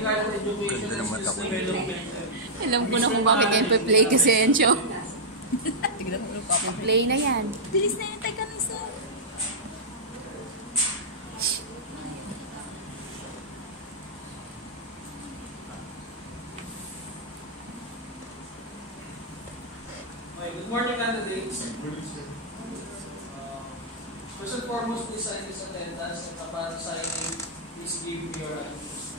technical education and skills development. Alam ko na kung bakit yan pa-play kasi yan, Cho. Play na yan. Bilis na yung teka nisa. Okay, good morning, candidates. First and foremost, please sign this attendance, and upon signing, please give me your answers.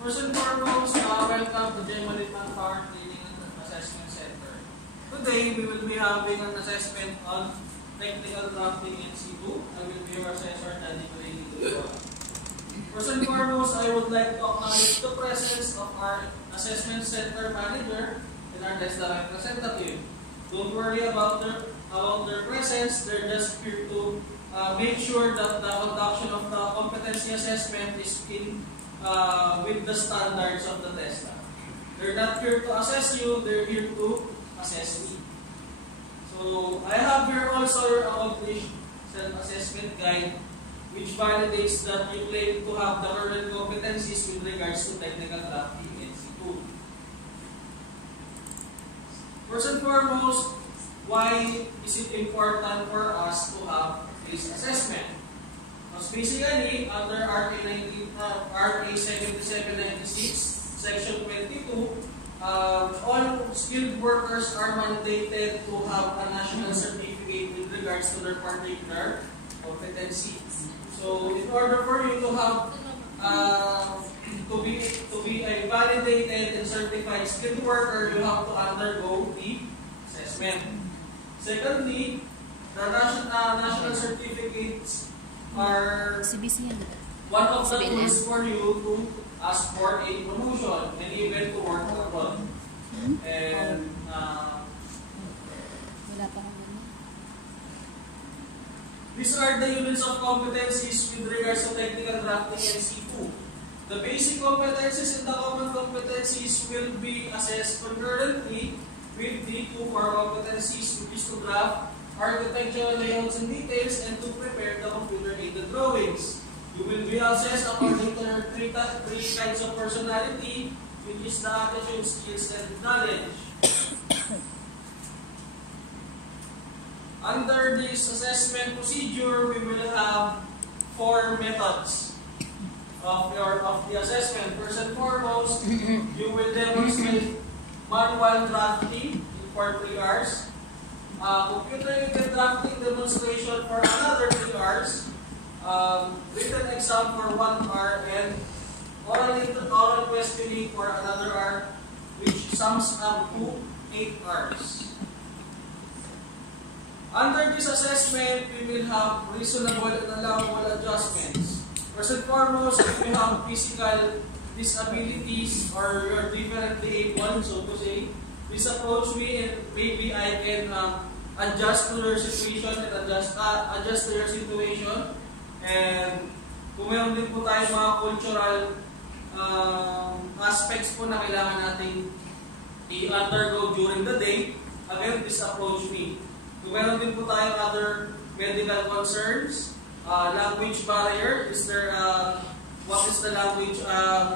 First and foremost, welcome to Gemalin Manpower Training and Assessment Center. Today, we will be having an assessment on technical drafting NC2. I will be your assessor, Danny Malay. First and foremost, I would like to acknowledge the presence of our assessment center manager and our TESDA representative. Don't worry about their presence. They're just here to make sure that the conduction of the competency assessment is in with the standards of the TESDA. They're not here to assess you, they're here to assess me. So, I have here also your accomplished self-assessment guide, which validates that you claim to have the current competencies with regards to technical drafting NC2. First and foremost, why is it important for us to have this assessment? Because basically, under RA 7796, Section 22, all skilled workers are mandated to have a national certificate with regards to their particular competency. So, in order for you to have to be a validated and certified skilled worker, you have to undergo the assessment. Secondly, the national certificates are one of the tools for you to ask for a promotion and even to work abroad. And these are the units of competencies with regards to technical drafting NC2. The basic competencies and the common competencies will be assessed concurrently with the two core competencies, which is to draft architectural layouts and details and to prepare the computer-aided drawings. You will be assessed according to your three kinds of personality, which is the attitude, skills, and knowledge. Under this assessment procedure, we will have 4 methods of the assessment. First and foremost, you will demonstrate manual drafting for 3 hours. Computer-aided drafting demonstration for another 3 hours, written exam for 1 hour, and oral questioning for another hour, which sums up to 8 hours. Under this assessment, we will have reasonable and allowable adjustments. First and foremost, if you have physical disabilities or you are differently able, so to say, please approach me and maybe I can adjust to your situation and adjust to your situation. And kung meron din po tayo mga cultural aspects po na kailangan natin i-undergo during the day, again, please approach me. Kung meron din po tayo other medical concerns, language barrier, what is the language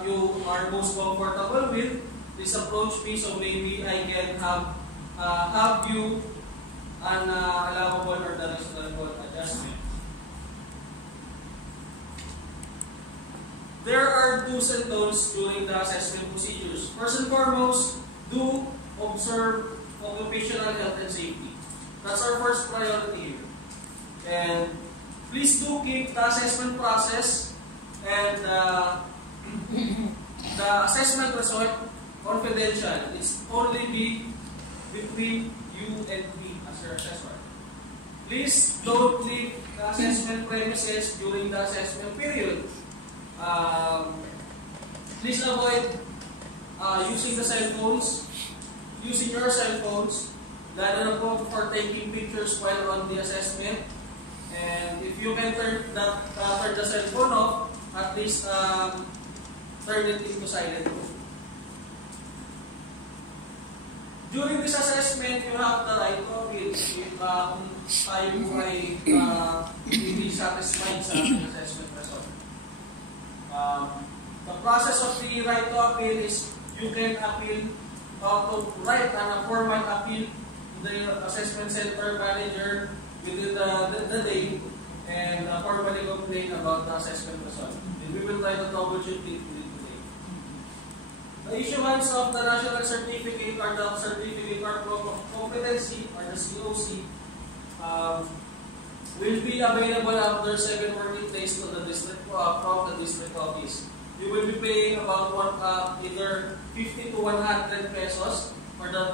you are most comfortable with, please approach me so maybe I can have you an allowable or the reasonable adjustment. There are do's and don'ts during the assessment procedures. First and foremost, do observe occupational health and safety. That's our first priority here. And please do keep the assessment process and the assessment result confidential. It's only be between you and me as your assessor. Please don't leave the assessment premises during the assessment period. Please avoid using the cell phones, using your cell phones, lalo na po for taking pictures while on the assessment. And if you can turn the cell phone off, at least turn it into silent mode. During this assessment, you have the right to appeal if kung tayo po ay hindi satisfied sa ating assessment result. The process of the right to appeal is you can appeal to write a formal appeal to the assessment center manager within the day and formally complain about the assessment result. And we will try to troubleshoot it today. The issuance of the national certificate or the certificate of competency or the COC will be available after 7 working days to the district from the district office. You will be paying about either 50 to 100 pesos for the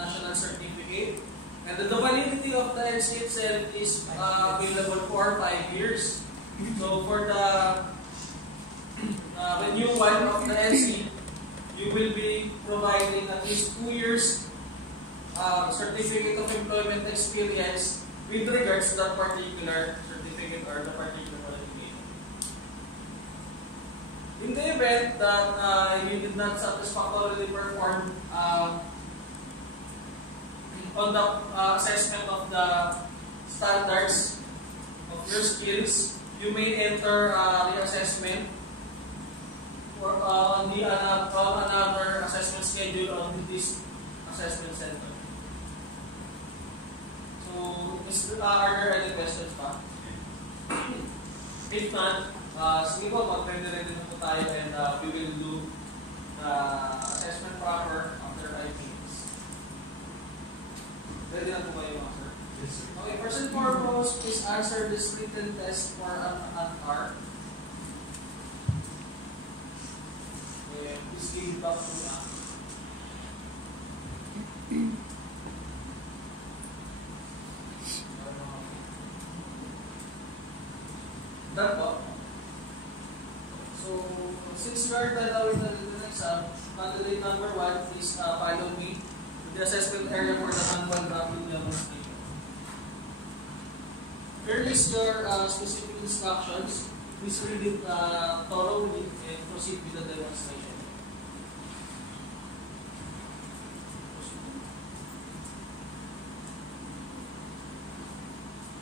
national certificate. And the validity of the NC itself is available for 5 years. So for the renewal of the NC, you will be providing at least 2 years certificate of employment experience with regards to that particular certificate or the particular qualification. In the event that you did not satisfactorily perform on the assessment of the standards of your skills, you may enter the assessment or on another assessment schedule on this assessment center. So, are there any questions pa? If not, sige po, mag-ready na po tayo and we will do the assessment proper after 5 minutes. Ready na po kayo mga sir? Yes, sir. Okay, first and foremost, please answer this written test for an hour. Okay, please give it back to me. That po. So, since we are done with the written exam, candidate number 1, please follow me to the assessment area for the manual drafting demonstration. Here is your specific instructions. Please read it thoroughly and proceed with the demonstration.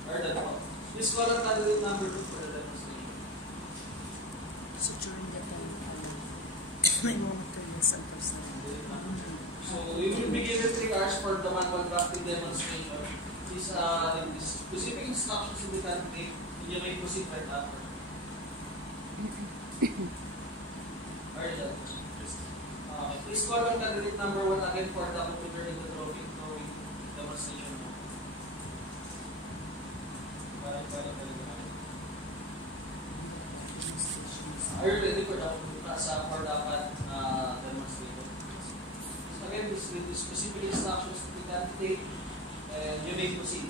Or that po. Please call on candidate number 2 for the demonstration. So during that time, may monitor yung isang person. So we will be given 3 hours for the manual drafting demonstration. These specific instructions to the candidate, and you may proceed right after. Alright, please call on candidate number 1 again for the computer in the drawing demonstration. Are you ready for the demonstration? So again, this with the specific instructions to the candidate, and you may proceed.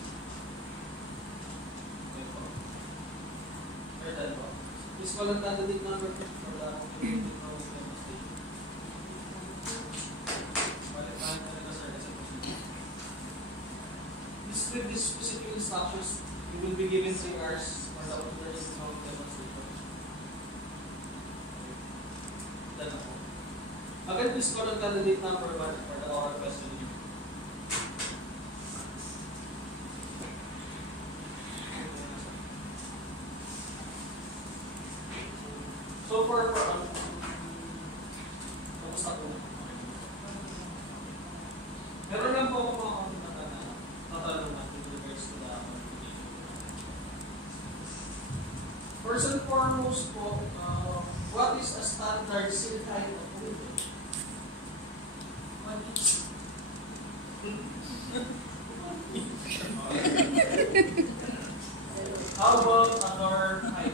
Please call on candidate number 2 for the computer demonstration. With these specific instructions, you will be given 3 hours for the computer demonstration. Done na po. Again, please call on candidate number 1 for the oral question. So for kamusta po? Meron lang po ako mga tatanong natin with regards to the application. First and foremost po, what is a standard seal height of window? What is? How about a door height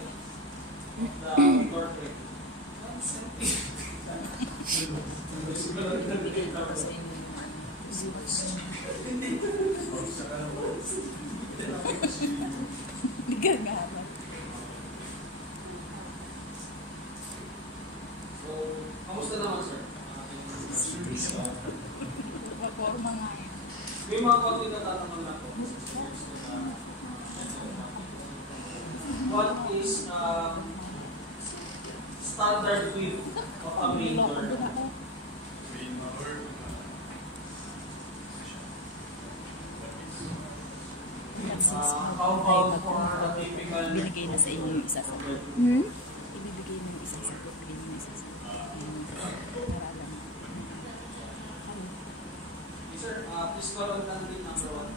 of the door frame? Gagana. So, kamusta naman sir? Paporma nga yun. May mga konti na tatanong na po. What is standard width of a main door? How about for a typical... Binigay na sa inyo yung isa sa ibibigay mo yung isa sa ibigay mo yung isa sa paralan. Yes, sir. Please call on candidate number 1.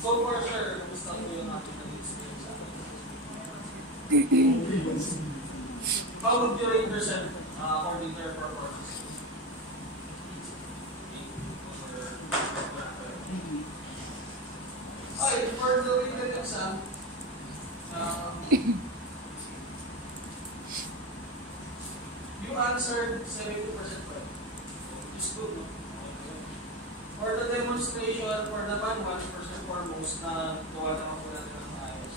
So far, sir, kumusta po yung ating experience sa atin? How would you rate yourself according to your performance? Okay, for the written exam, you answered 70% correct. Which is good, no? For the demonstration, for the manual, first and foremost, na gawa naman po natin ng ayos.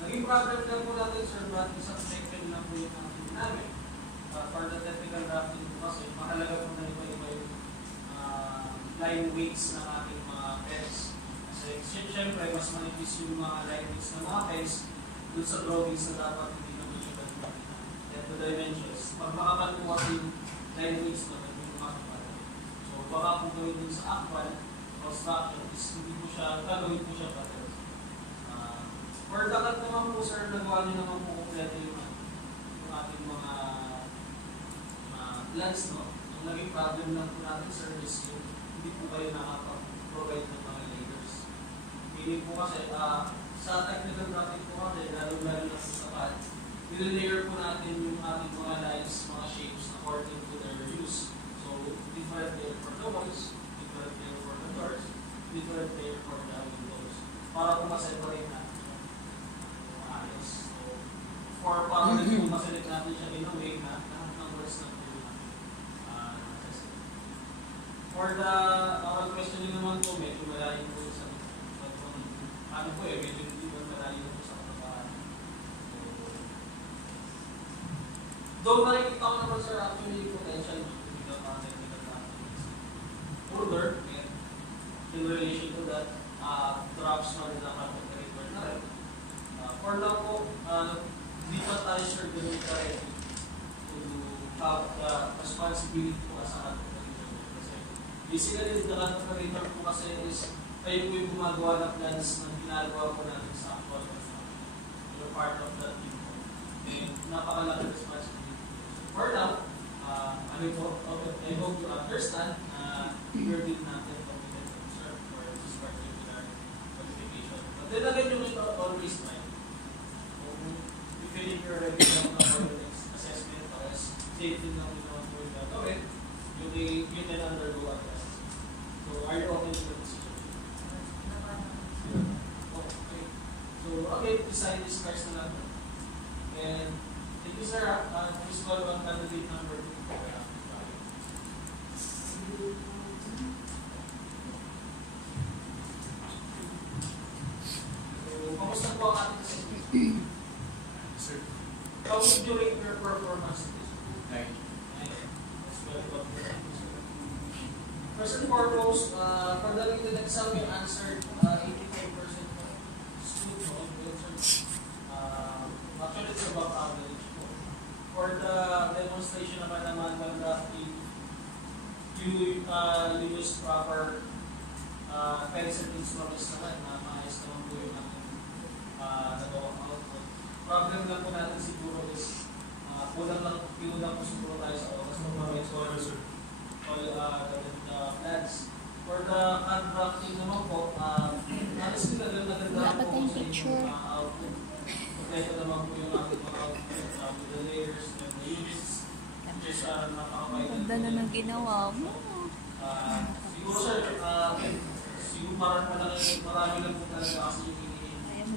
Naging problem lang po natin, sir, but isang second lang po yung ating namin. For the technical drafting po kasi, mahalaga po na iba-iba yung line weights ng ating mga pens. Kasi siyempre, mas manipis yung mga line weights ng mga pens dun sa drawings na dapat hindi naman yung gagawin. At the dimensions, pag makaman po kasi yung line weights na baka kung gawin din sa actual construction is hindi po siya, gagawin po siya pattern. For dagat naman po, sir, nagawa niyo naman po kompleto yung ating mga plans, no? Ang naging problem lang po natin, sir, is yung hindi po kayo nakapag-provide ng mga layers. Meaning po kasi, sa technical drafting po kasi, lalo-lalo na po sa pad, nil-layer po natin yung ating mga lines, mga shapes according to their use. Different layer for the walls, different layer for the doors, different layer for the windows. Para po ma-separate natin yung ayos. So, para po ma-select natin siya in a way na lahat ng words na po yung for the question nyo naman po, medyo malayo po sa ano po medyo hindi po malayo po sa kapapaan. Though nakikita ko naman, sir, actually yung potential further, in relation to that, drops na rin ang report na rin. For now po, di pa tayo sure to have the responsibility po as a report. Kasi basically, the report po kasi is kayo po yung gumagawa ng plans na ginagawa po natin sa actual construction. You're part of that team po. And napakalaki responsibility. For now, I hope you understand you're din natin committed to serve for this particular qualification. But then again, you will always mind. Kung you feel you're ready lang na for the next assessment or as safety na naman po yung gagawin, you can undergo a test. So, are you okay with the decision? Okay. So, again, decide this first na lang. And, thank you, sir. Please call on candidate number 2. Kamusta po ang ating assessment? Sir. How would you rate your performance in this? 9. First and foremost, for the written exam, you answered 85%. Actually, it's above average. For the demonstration naman ng drafting, you use proper pencil instruments naman na maayos naman po yung nagawang output. Problem lang po natin siguro is kulang po siguro tayo sa oras ng mga all the plans. For the drafting naman po, honestly, naganda po sa yung output. Kompleto naman po yung ating mga output with the layers and the units. Just napakabay. Ganda na ng ginawa mo. Siguro, sir, siguro marami lang po talaga kasi yung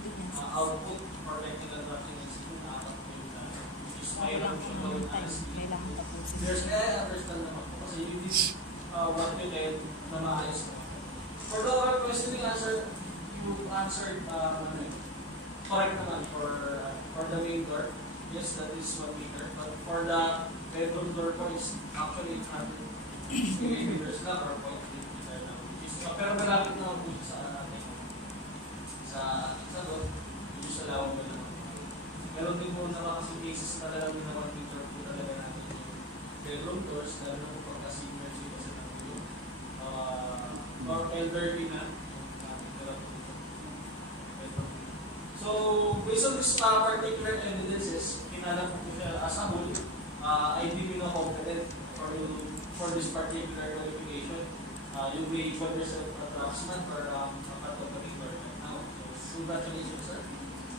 output for technical drafting and siguro nakakap po yung which is mayroon siya gawin honestly. There's understand naman po kasi you did what you can na maayos po. For the other question you answered correct naman for the main door. Yes, that is 1 meter. But for the bedroom door po is actually 100 meters lang or 0.8 meter lang. Pero malapit naman po sa doon, yung sa lawang mo naman. Meron din po naman kasi cases na talagang 1 meter po talaga na bedroom tours, lalo na kung pagka-senior citizen ang kayo. Or elderly na. So, based on this particular evidences, hinanap ko siya as a whole, I believe na competent for this particular qualification. You may call yourself a draftsman or a photography or now. So, congratulations, sir.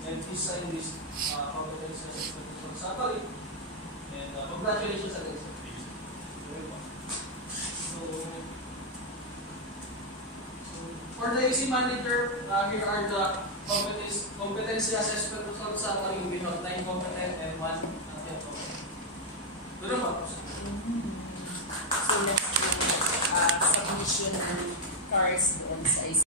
And please sign this competence assessment sa Sapali. And congratulations again, sir. So, for the AC manager, here are the competency assessment results sa Sapali. We have 9 competent and 1 uncompetent. Doon ba? So, let's do submission ng cards doon sa